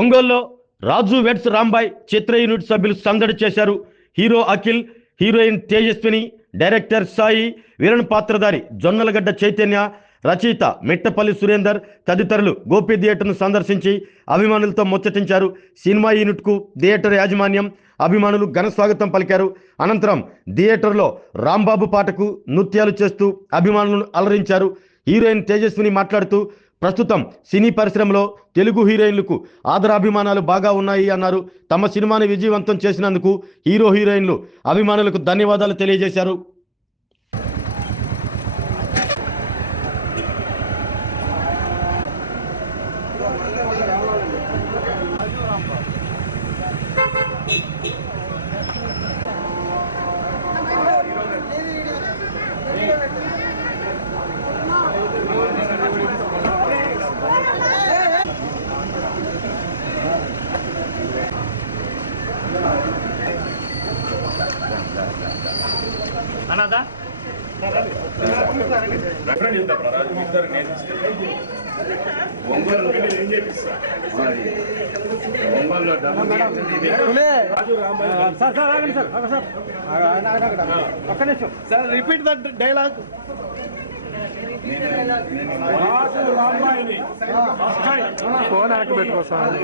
ఒంగోలులో రాజు వెడ్స్ రాంబాయ్ చిత్ర యూనిట్ సభ్యులు సందడి చేశారు. Hero Akhil, heroine Tejaswini, director Sai, Veeran పాత్రధారి జొన్నలగడ్డ చైతన్య, రచయిత మిట్టపల్లి సురేందర్ తదితరులు గోపి థియేటర్ను సందర్శించి అభిమానులతో ముచ్చటించారు. సినిమా యూనిట్కు థియేటర్ యాజమాన్యం, అభిమానులు ఘన స్వాగతం పలికారు. అనంతరం థియేటర్లో రాంబాబు పాటకు నృత్యాలు చేస్తూ అభిమానులను అలరించారు. హీరోయిన్ తేజస్విని మాట్లాడుతూ ప్రస్తుతం సినీ పరిశ్రమలో తెలుగు హీరోయిన్లకు ఆదరాభిమానాలు బాగా ఉన్నాయి అన్నారు. తమ సినిమాని విజయవంతం చేసినందుకు హీరో హీరోయిన్లు అభిమానులకు ధన్యవాదాలు తెలియజేశారు. అన్నదా sir repeat that dialogue. Phone ఆకి పెట్టుకో సార్.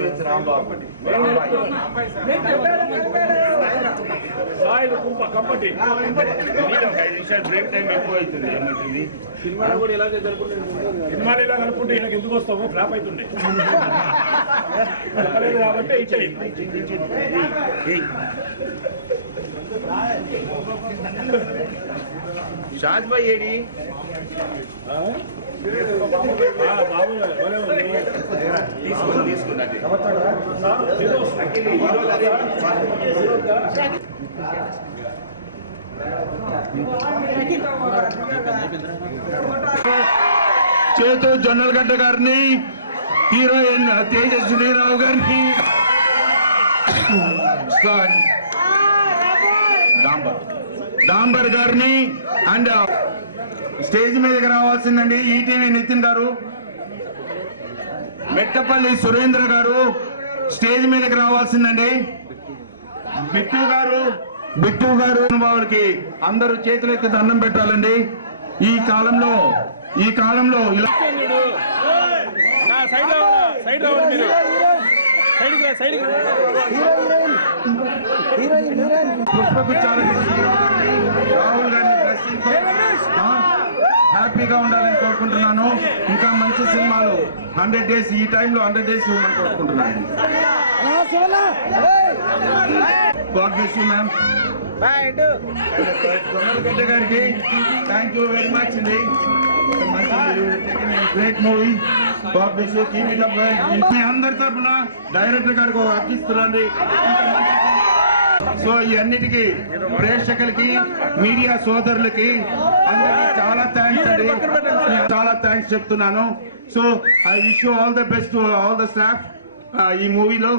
కంపటి 5 నిమిషాలు బ్రేక్ టైం ఎక్కువ అవుతుంది. ఏమవుతుంది సినిమాలో కూడా ఇలాగే జరుగుతుంది. సినిమాలు ఇలా కనుక్కుంటే ఇలా ఎందుకు వస్తాము, ఫ్లాప్ అవుతుండే కాబట్టి షాజ్ భాయ్ ఏడి చేతు జొన్నలగడ్డ గారిని, హీరోయిన్ తేజస్విని రావు గారిని, డాంబర్ గారిని అండ్ స్టేజ్ మీదకి రావాల్సిందండి ఈటీవీ నితిన్ గారు, మెట్టపల్లి సురేంద్ర గారు స్టేజ్ మీదకి రావాల్సిందండి, బిట్టు గారు వాళ్ళకి అందరూ చేతులెత్తి దండం పెట్టాలండి. ఈ కాలంలో ఇలా రాహుల్ గారిని హ్యాపీగా ఉండాలని కోరుకుంటున్నాను. ఇంకా మంచి సినిమాలు 100 days ఈ టైంలో 100 days ఇవ్వమని కోరుకుంటున్నాను. God bless you, ma'am. Jonnalagadda గారికి థ్యాంక్ యూ వెరీ మచ్ అండి. Great movie. God bless you. Keep it up. మీ అందరి తరఫున డైరెక్టర్ గారికి అర్పిస్తున్నాండి. సో ఈ అన్నిటికీ ప్రేక్షకులకి, మీడియా సోదరులకి అందరికీ చాలా థ్యాంక్స్ అండి. చాలా థ్యాంక్స్ చెప్తున్నాను. So I wish you all the best to all the staff ఈ మూవీలో.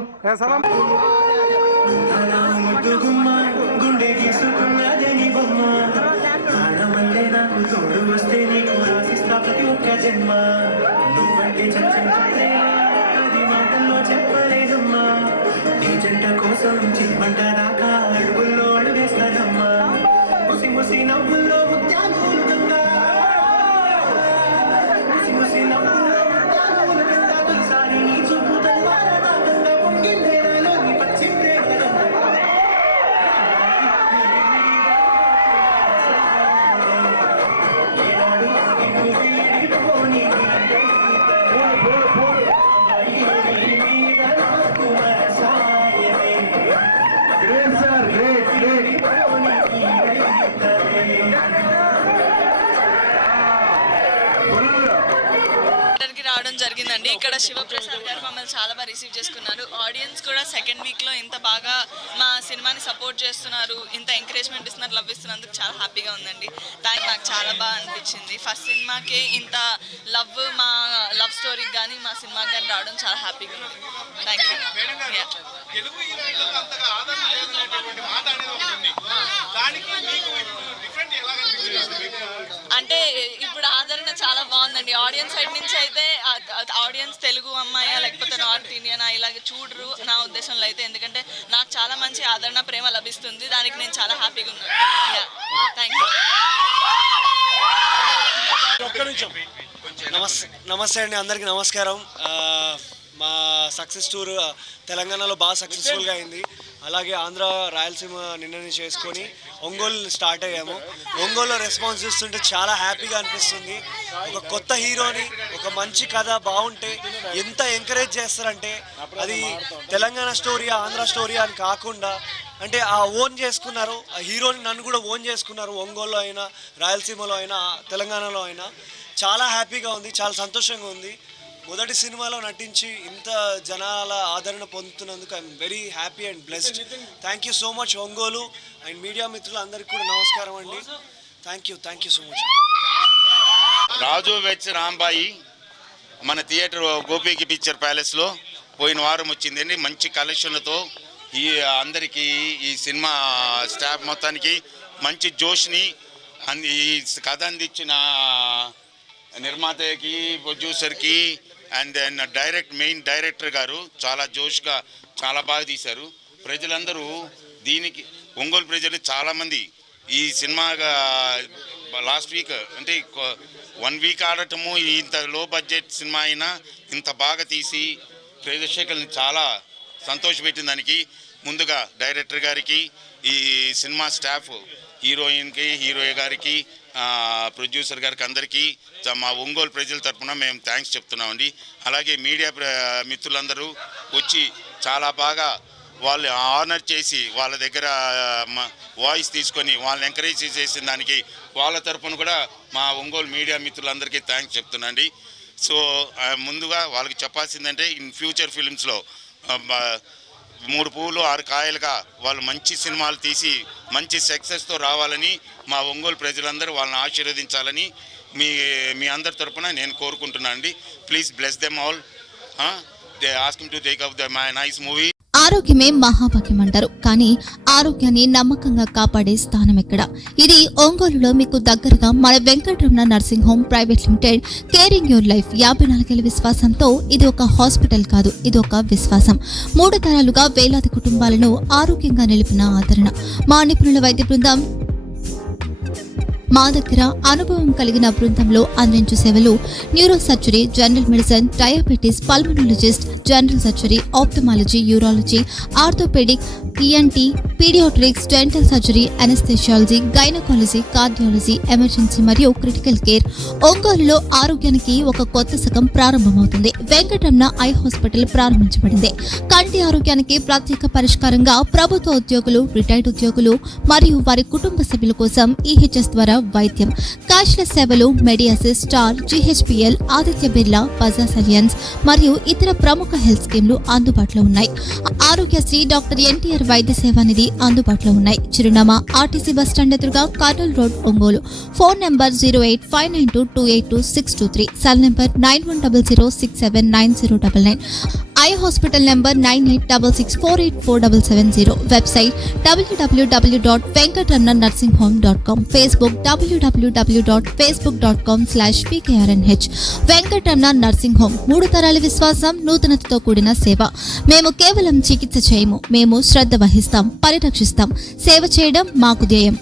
చెప్పలేదమ్మా నీ జంట కోసం చిమ్మంట దాకా అడుగుల్లో అడుగేస్తానమ్మా. ముసి ముసి నవ్వుల్లో ముత్యాలు గంగా, ముసి ముసి నవ్వుల్లో ముత్యాలు గంగా, తొలిసారి నీ చూపు తల్వార దాకంగా పొంగిందే నాలో నీ పచ్చిందే రావడం జరిగిందండి. ఇక్కడ శివప్రసాద్ గారు మమ్మల్ని చాలా బాగా రిసీవ్ చేసుకున్నారు. ఆడియన్స్ కూడా సెకండ్ వీక్లో ఇంత బాగా మా సినిమాని సపోర్ట్ చేస్తున్నారు, ఇంత ఎంకరేజ్మెంట్ ఇస్తున్నారు, లవ్ ఇస్తున్నందుకు చాలా హ్యాపీగా ఉందండి. నాకు చాలా బాగా అనిపించింది. ఫస్ట్ సినిమాకి ఇంత లవ్, మా లవ్ స్టోరీకి కానీ మా సినిమాకి కానీ రావడం చాలా హ్యాపీగా ఉంది. Thank you. తెలుగు హీరోయిన్లకు అంతగా ఆదరణ లేదనేటటువంటి మాట అనేది ఒకటి ఉంది. దానికి మీకు డిఫరెంట్ ఎలా కనిపించింది? అంటే ఇప్పుడు ఆదరణ చాలా బాగుందండి. ఆడియన్స్ సైడ్ నుంచి అయితే ఆడియన్స్ తెలుగు అమ్మాయా లేకపోతే నార్త్ ఇండియనా ఇలాగ చూడరు నా ఉద్దేశంలో అయితే. ఎందుకంటే నాకు చాలా మంచి ఆదరణ ప్రేమ లభిస్తుంది. దానికి నేను చాలా హ్యాపీగా ఉన్నాను. Thank you. నమస్తే అండి, అందరికీ నమస్కారం. మా సక్సెస్ టూర్ తెలంగాణలో బాగా సక్సెస్ఫుల్గా అయింది. అలాగే ఆంధ్ర రాయలసీమ నిన్నని చేసుకొని ఒంగోలు స్టార్ట్ అయ్యాము. ఒంగోలులో రెస్పాన్స్ చూస్తుంటే చాలా హ్యాపీగా అనిపిస్తుంది. ఒక కొత్త హీరోని, ఒక మంచి కథ బాగుంటే ఎంత ఎంకరేజ్ చేస్తారంటే అది తెలంగాణ స్టోరీ ఆంధ్ర స్టోరీ అని కాకుండా అంటే ఆ ఓన్ చేసుకున్నారు. ఆ హీరోని నన్ను కూడా ఓన్ చేసుకున్నారు. ఒంగోలులో అయినా రాయలసీమలో అయినా తెలంగాణలో అయినా చాలా హ్యాపీగా ఉంది, చాలా సంతోషంగా ఉంది. మొదటి సినిమాలో నటించి ఇంత జనాల ఆదరణ పొందుతున్నందుకు I'm very happy and blessed. Thank you so much Ongole and media మిత్రులందరికీ కూడా నమస్కారం అండి. Thank you so much. Raju weds Rambai మన థియేటర్ గోపీకి పిక్చర్ ప్యాలెస్లో పోయిన వారం వచ్చిందండి. మంచి కలెక్షన్లతో ఈ అందరికీ ఈ సినిమా స్టాఫ్ మొత్తానికి మంచి జోష్ని ఈ కథ అందించిన నిర్మాతకి, ప్రొడ్యూసర్కి అండ్ దెన్ మెయిన్ డైరెక్టర్ గారు చాలా జోష్గా చాలా బాగా తీశారు. ప్రజలందరూ దీనికి ఒంగోలు ప్రజలు చాలామంది ఈ సినిమాగా లాస్ట్ వీక్ అంటే 1 వీక్ ఆడటము, ఇంత లో బడ్జెట్ సినిమా అయినా ఇంత బాగా తీసి ప్రేక్షకులను చాలా సంతోషపెట్టిన దానికి ముందుగా డైరెక్టర్ గారికి, ఈ సినిమా స్టాఫ్ హీరోయిన్కి, హీరో గారికి, ప్రొడ్యూసర్ గారికి అందరికీ మా ఒంగోలు ప్రజల తరఫున మేము థ్యాంక్స్ చెప్తున్నామండి. అలాగే మీడియా మిత్రులందరూ వచ్చి చాలా బాగా వాళ్ళు ఆనర్ చేసి వాళ్ళ దగ్గర వాయిస్ తీసుకొని వాళ్ళని ఎంకరేజ్ చేసిన దానికి వాళ్ళ తరఫున కూడా మా ఒంగోలు మీడియా మిత్రులందరికీ థ్యాంక్స్ చెప్తున్నాండి. సో ముందుగా వాళ్ళకి చెప్పాల్సిందంటే ఇన్ ఫ్యూచర్ ఫిలిమ్స్లో 3 పువ్వులు 6 కాయలుగా వాళ్ళు మంచి సినిమాలు తీసి మంచి సక్సెస్తో రావాలని మా ఒంగోలు ప్రజలందరూ వాళ్ళని ఆశీర్వదించాలని మీ అందరి తరపున నేను కోరుకుంటున్నాను అండి. Please bless them all. They asking to take up the my nice movie. ఆరోగ్యమే మహాభాగ్యం అంటారు, కానీ ఆరోగ్యాన్ని నమ్మకంగా కాపాడే స్థానం ఎక్కడ? ఇది ఒంగోలులో మీకు దగ్గరగా మన Venkataramana nursing home private limited. Caring your life 54 ఏళ్ల విశ్వాసంతో ఇది ఒక హాస్పిటల్ కాదు, ఇది ఒక విశ్వాసం. 3 తరాలుగా వేలాది కుటుంబాలను ఆరోగ్యంగా నిలిపిన ఆదరణ. మా నిపుణుల వైద్య బృందం మా దగ్గర అనుభవం కలిగిన బృందంలో అందించే సేవలు neuro surgery, general medicine, diabetes, pulmonologist, general surgery, ophthalmology, urology, orthopaedic, ENT, paediatrics, dental surgery, anaesthesiology, gynaecology, cardiology, emergency మరియు క్రిటికల్ కేర్. ఒంగోలులో ఆరోగ్యానికి ఒక కొత్త శకం ప్రారంభమవుతుంది. వెంకటరమణ ఐ హాస్పిటల్ ప్రారంభించబడింది. కంటి ఆరోగ్యానికి ప్రత్యేక పరిష్కారంగా ప్రభుత్వ ఉద్యోగులు, రిటైర్డ్ ఉద్యోగులు మరియు వారి కుటుంబ సభ్యుల కోసం ఈహెచ్ఎస్ ద్వారా వైద్యం. క్యాష్లెస్ సేవలు Medi Assist, Star, GHPL, Aditya Birla, Bajaj Allianz మరియు ఇతర ప్రముఖ హెల్త్ స్కీమ్లు అందుబాటులో ఉన్నాయి. ఆరోగ్యశ్రీ, డాక్టర్ ఎన్టీఆర్ వైద్య సేవా నిధి అందుబాటులో ఉన్నాయి. చిరునామా ఆర్టీసీ బస్ స్టాండ్ ఎదురుగా, Kurnool road, Ongole. Phone number 08592282623, cell number 9100679099. Eye hospital number 9866484770. Website www.venkatramanarsinghome.com. Facebook www.facebook.com/pkrnh. Venkataramana nursing home 3 తరాల విశ్వాసం, నూతనతతో కూడిన సేవ. మేము కేవలం చికిత్స చేయము, మేము శ్రద్ధ వహిస్తాం, పరిరక్షిస్తాం. సేవ చేయడం మాకు ధ్యేయం.